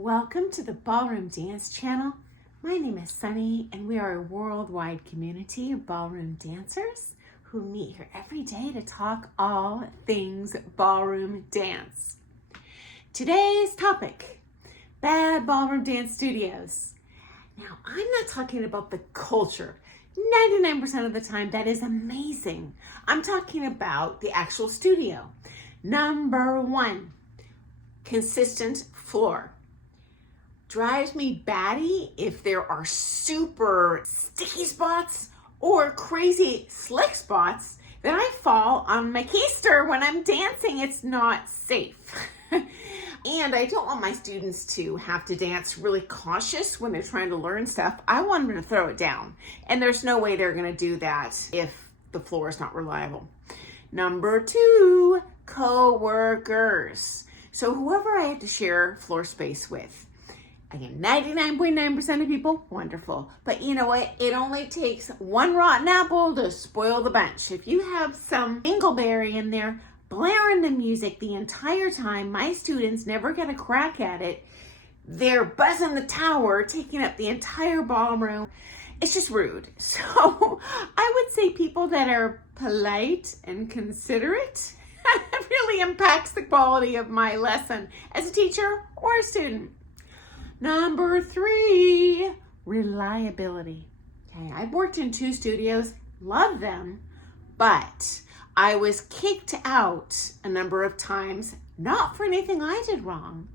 Welcome to the Ballroom Dance Channel. My name is Sunny, and we are a worldwide community of ballroom dancers who meet here every day to talk all things ballroom dance. Today's topic, bad ballroom dance studios. Now, I'm not talking about the culture. 99% of the time, that is amazing. I'm talking about the actual studio. Number one, consistent floor. Drives me batty if there are super sticky spots or crazy slick spots that I fall on my keister when I'm dancing. It's not safe. And I don't want my students to have to dance really cautious when they're trying to learn stuff. I want them to throw it down. And there's no way they're going to do that if the floor is not reliable. Number two, co-workers. So whoever I have to share floor space with. Again, 99.9% of people, wonderful. But you know what? It only takes one rotten apple to spoil the bunch. If you have some dingleberry in there blaring the music the entire time, my students never get a crack at it. They're buzzing the tower, taking up the entire ballroom. It's just rude. So I would say people that are polite and considerate really impacts the quality of my lesson as a teacher or a student. Number three, reliability. Okay, I've worked in 2 studios, love them, but I was kicked out a number of times, not for anything I did wrong,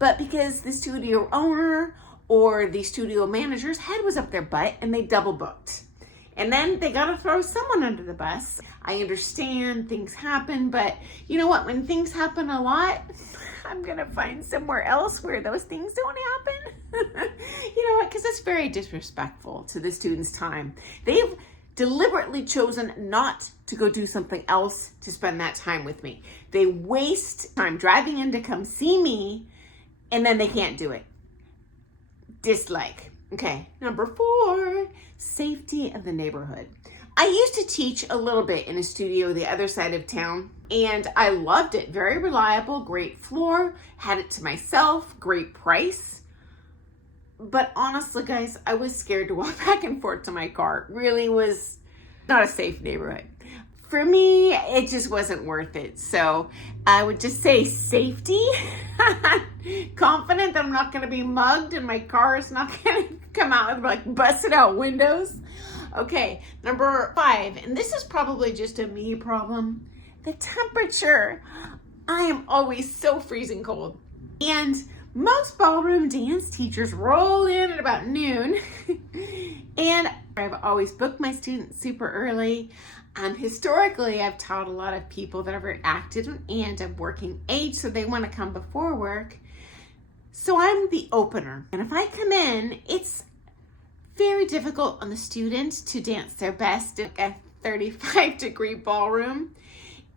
but because the studio owner or the studio manager's head was up their butt and they double booked. And then they got to throw someone under the bus. I understand things happen, but you know what? When things happen a lot, I'm going to find somewhere else where those things don't happen. You know what? Because it's very disrespectful to the students' time. They've deliberately chosen not to go do something else to spend that time with me. They waste time driving in to come see me, and then they can't do it. Dislike. Okay, number 4, safety of the neighborhood. I used to teach a little bit in a studio the other side of town, and I loved it. Very reliable, great floor, had it to myself, great price. But honestly, guys, I was scared to walk back and forth to my car. It really was not a safe neighborhood. For me, it just wasn't worth it. So I would just say safety, confident that I'm not going to be mugged and my car is not going to come out with like busted out windows. Okay, number 5, and this is probably just a me problem, the temperature. I am always so freezing cold. And most ballroom dance teachers roll in at about noon. And I've always booked my students super early. Historically, I've taught a lot of people that are very active and of working age, so they want to come before work. So I'm the opener. And if I come in, it's very difficult on the student to dance their best in a 35-degree ballroom.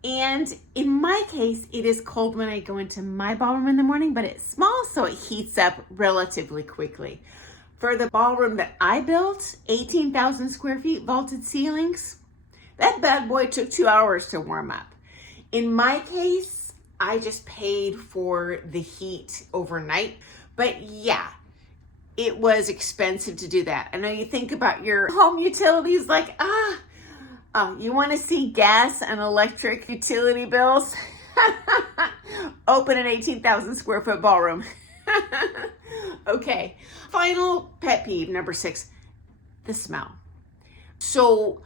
And in my case, it is cold when I go into my ballroom in the morning, but it's small, so it heats up relatively quickly. For the ballroom that I built, 18,000 square feet, vaulted ceilings, that bad boy took 2 hours to warm up. In my case, I just paid for the heat overnight. But yeah, it was expensive to do that. I know you think about your home utilities like, you want to see gas and electric utility bills? Open an 18,000 square foot ballroom. Okay, final pet peeve, number 6, the smell. So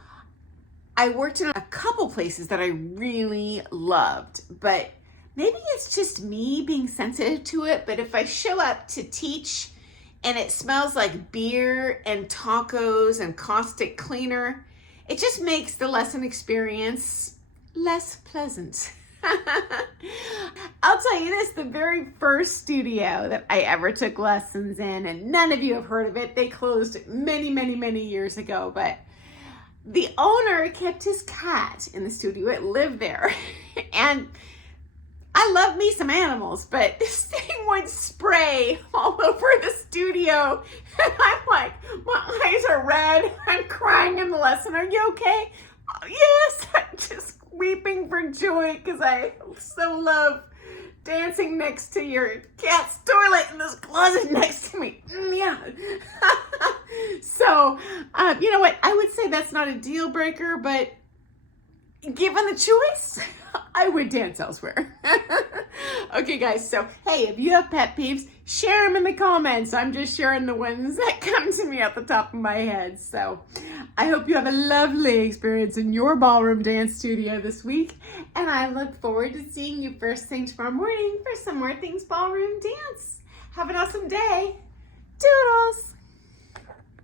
I worked in a couple places that I really loved, but maybe it's just me being sensitive to it. But if I show up to teach and it smells like beer and tacos and caustic cleaner, it just makes the lesson experience less pleasant. I'll tell you this, the very first studio that I ever took lessons in, and none of you have heard of it, they closed many, many, many years ago, but the owner kept his cat in the studio. It lived there. And I love me some animals, but this thing would spray all over the studio. And I'm like, my eyes are red. I'm crying in the lesson. Are you okay? Oh, yes. I'm just weeping for joy because I so love dancing next to your cat's toilet in this closet next to me. Yeah. So, you know what? I would say that's not a deal breaker, but given the choice, I would dance elsewhere. Okay, guys. So, hey, if you have pet peeves, share them in the comments. I'm just sharing the ones that come to me at the top of my head. So, I hope you have a lovely experience in your ballroom dance studio this week. And I look forward to seeing you first thing tomorrow morning for some more Things Ballroom Dance. Have an awesome day. Doodles!